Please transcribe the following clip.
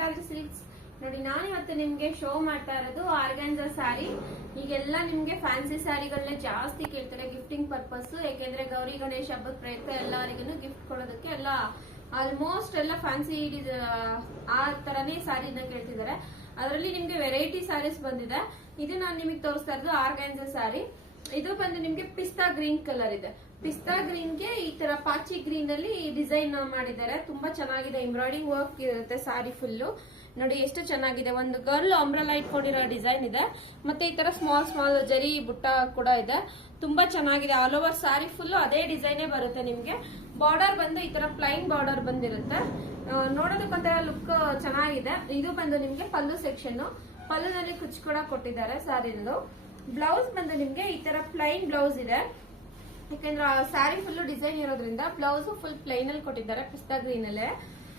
Geetanjali silks. ನೋಡಿ ನಾನು ಇವತ್ತು ನಿಮ್ಗೆ ಶೋ ಮಾಡ್ತಾ ಇರೋದು ಆರ್ಗಾನ್ಜಾ ಸ್ಯಾರಿ. ಈಗೆಲ್ಲ ನಿಮ್ಗೆ ಫ್ಯಾನ್ಸಿ ಸ್ಯಾರಿಗಳನ್ನ ಜಾಸ್ತಿ ಕೇಳ್ತಾರೆ ಗಿಫ್ಟಿಂಗ್ ಪರ್ಪಸ್. ಯಾಕೆಂದ್ರೆ ಗೌರಿ ಗಣೇಶ ಹಬ್ಬದ ಪ್ರಯುಕ್ತ ಎಲ್ಲರಿಗೂ ಗಿಫ್ಟ್ ಕೊಡೋದಕ್ಕೆ ಎಲ್ಲ ಆಲ್ಮೋಸ್ಟ್ ಎಲ್ಲ ಫ್ಯಾನ್ಸಿ ಆ ತರನೇ ಸ್ಯಾರಿನ ಕೇಳ್ತಿದ್ದಾರೆ. ಅದರಲ್ಲಿ ನಿಮ್ಗೆ ವೆರೈಟಿ ಸ್ಯಾರೀಸ್ ಬಂದಿದೆ. ಇದು ನಾನು ನಿಮಗೆ ತೋರಿಸ್ತಾ ಇರೋದು ಆರ್ಗಾನ್ಜಾ ಸ್ಯಾರಿ. ಇದು ಬಂದು ನಿಮ್ಗೆ ಪಿಸ್ತಾ ಗ್ರೀನ್ ಕಲರ್ ಇದೆ. ಪಿಸ್ತಾ ಗ್ರೀನ್ ಗೆ ಈ ತರ ಪಾಚಿ ಗ್ರೀನ್ ಅಲ್ಲಿ ಡಿಸೈನ್ ಮಾಡಿದ್ದಾರೆ. ತುಂಬಾ ಚೆನ್ನಾಗಿದೆ. ಎಂಬ್ರಾಯ್ಡಿಂಗ್ ವರ್ಕ್ ಇರುತ್ತೆ ಸಾರಿ ಫುಲ್ಲು. ನೋಡಿ ಎಷ್ಟು ಚೆನ್ನಾಗಿದೆ. ಒಂದು ಗರ್ಲ್ ಅಂಬ್ರೆಲಾ ಇಟ್ಕೊಂಡಿರೋ ಡಿಸೈನ್ ಇದೆ. ಮತ್ತೆ ಈ ತರ ಸ್ಮಾಲ್ ಸ್ಮಾಲ್ ಜರಿ ಬುಟ್ಟ ಕೂಡ ಇದೆ. ತುಂಬಾ ಚೆನ್ನಾಗಿದೆ. ಆಲ್ ಓವರ್ ಸಾರಿ ಫುಲ್ ಅದೇ ಡಿಸೈನೇ ಬರುತ್ತೆ ನಿಮ್ಗೆ. ಬಾರ್ಡರ್ ಬಂದು ಈ ತರ ಪ್ಲೈನ್ ಬಾರ್ಡರ್ ಬಂದಿರುತ್ತೆ. ನೋಡೋದಕ್ಕೊಂಥರ ಲುಕ್ ಚೆನ್ನಾಗಿದೆ. ಇದು ಬಂದು ನಿಮ್ಗೆ ಪಲ್ಲು ಸೆಕ್ಷನ್. ಪಲ್ಲುನಲ್ಲಿ ಕುಚ್ ಕೂಡ ಕೊಟ್ಟಿದ್ದಾರೆ ಸಾರಿದು. ಬ್ಲೌಸ್ ಬಂದು ನಿಮ್ಗೆ ಈ ತರ ಪ್ಲೈನ್ ಬ್ಲೌಸ್ ಇದೆ. ಯಾಕಂದ್ರೆ ಸ್ಯಾರಿ ಫುಲ್ ಡಿಸೈನ್ ಇರೋದ್ರಿಂದ ಬ್ಲೌಸ್ ಫುಲ್ ಪ್ಲೈನ್ ಅಲ್ಲಿ ಕೊಟ್ಟಿದ್ದಾರೆ ಪಿಸ್ತಾ ಗ್ರೀನ್ ಅಲ್ಲೇ.